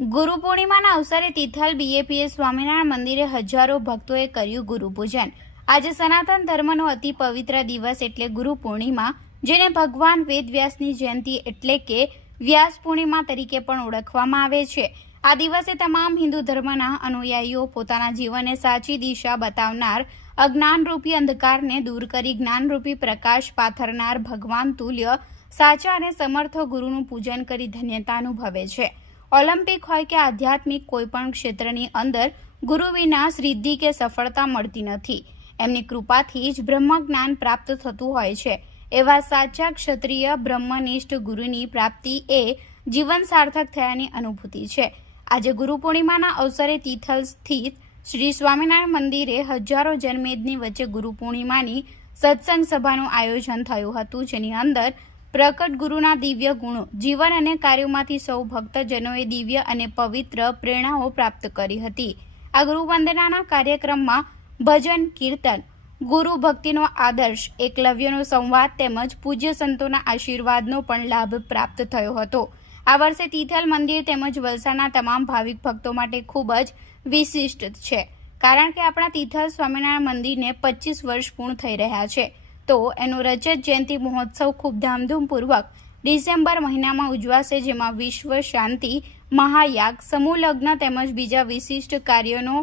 ગુરુ પૂર્ણિમાના અવસરે તિથલ બીએપીએસ સ્વામિનારાયણ મંદિરે હજારો ભક્તોએ કર્યું ગુરુ પૂજન। આજે સનાતન ધર્મનો અતિ પવિત્ર દિવસ એટલે ગુરુ પૂર્ણિમા, જેને ભગવાન વેદવ્યાસની જયંતિ એટલે કે વ્યાસ પૂર્ણિમા તરીકે પણ ઓળખવામાં આવે છે। આ દિવસે તમામ હિન્દુ ધર્મના અનુયાયીઓ પોતાના જીવનને સાચી દિશા બતાવનાર, અજ્ઞાનરૂપી અંધકારને દૂર કરી જ્ઞાનરૂપી પ્રકાશ પાથરનાર ભગવાન તુલ્ય સાચા અને સમર્થ ગુરુનું પૂજન કરી ધન્યતા અનુભવે છે। ઓલિમ્પિક હોય કે આધ્યાત્મિક કોઈપણ ક્ષેત્રની અંદર ગુરુ વિના સિદ્ધિ કે સફળતા મળતી નથી। એમની કૃપાથી જ બ્રહ્મ જ્ઞાન પ્રાપ્ત થતું હોય છે। એવા સાચા ક્ષત્રિય બ્રહ્મનિષ્ઠ ગુરુની પ્રાપ્તિ એ જીવન સાર્થક થયાની અનુભૂતિ છે। આજે ગુરુ પૂર્ણિમાના અવસરે તિથલ સ્થિત શ્રી સ્વામિનારાયણ મંદિરે હજારો જનમેદની વચ્ચે ગુરુ પૂર્ણિમાની સત્સંગ સભાનું આયોજન થયું હતું, જેની અંદર પ્રકટ ગુરુના દિવ્ય ગુણો, જીવન અને કાર્યોમાંથી સૌ ભક્તજનોએ દિવ્ય અને પવિત્ર પ્રેરણાઓ પ્રાપ્ત કરી હતી। આ ગુરુ વંદનાના કાર્યક્રમમાં ભજન, કીર્તન, ગુરુ ભક્તિનો આદર્શ, એકલવ્યનો સંવાદ તેમજ પૂજ્ય સંતોના આશીર્વાદનો પણ લાભ પ્રાપ્ત થયો હતો। આ વર્ષે તિથલ મંદિર તેમજ વલસાડના તમામ ભાવિક ભક્તો માટે ખૂબ જ વિશિષ્ટ છે, કારણ કે આપણા તિથલ સ્વામિનારાયણ મંદિરને 25 વર્ષ પૂર્ણ થઈ રહ્યા છે। તો એનો રજત જયંતિ મહોત્સવ ખૂબ ધામધૂમપૂર્વક ડિસેમ્બર મહિનામાં ઉજવાશે, જેમાં વિશ્વ શાંતિ મહાયાગ, સમૂહ લગ્ન તેમજ બીજા વિશિષ્ટ કાર્યોનો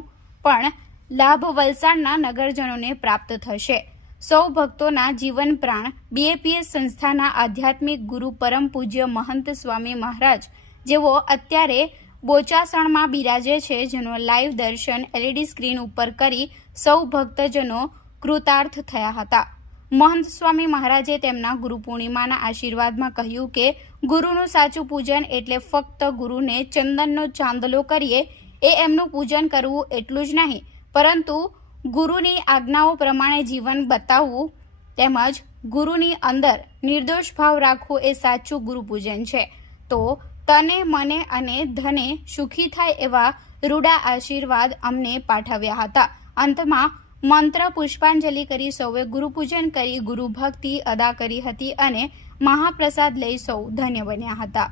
પણ લાભ વલસાડના નગરજનોને પ્રાપ્ત થશે। સૌ ભક્તોના જીવન પ્રાણ બીએપીએસ સંસ્થાના આધ્યાત્મિક ગુરુ પરમ પૂજ્ય મહંત સ્વામી મહારાજ, જેઓ અત્યારે બોચાસણમાં બિરાજે છે, જેનો લાઈવ દર્શન એલઈડી સ્ક્રીન ઉપર કરી સૌ ભક્તજનો કૃતાર્થ થયા હતા। મહંત સ્વામી મહારાજે તેમના ગુરુ પૂર્ણિમાના આશીર્વાદમાં કહ્યું કે ગુરુનું સાચું પૂજન એટલે ફક્ત ગુરુને ચંદનનો ચાંદલો કરીએ એ એમનું પૂજન કરવું એટલું જ નહીં, પરંતુ ગુરુની આજ્ઞાઓ પ્રમાણે જીવન બતાવવું તેમજ ગુરુની અંદર નિર્દોષ ભાવ રાખવો એ સાચું ગુરુ પૂજન છે। તો તને, મને અને ધને સુખી થાય એવા રૂડા આશીર્વાદ અમને પાઠવ્યા હતા। અંતમાં મંત્ર પુષ્પાંજલિ કરી સૌએ ગુરુપૂજન કરી ગુરુ ભક્તિ અદા કરી હતી અને મહાપ્રસાદ લઈ સૌ ધન્ય બન્યા હતા।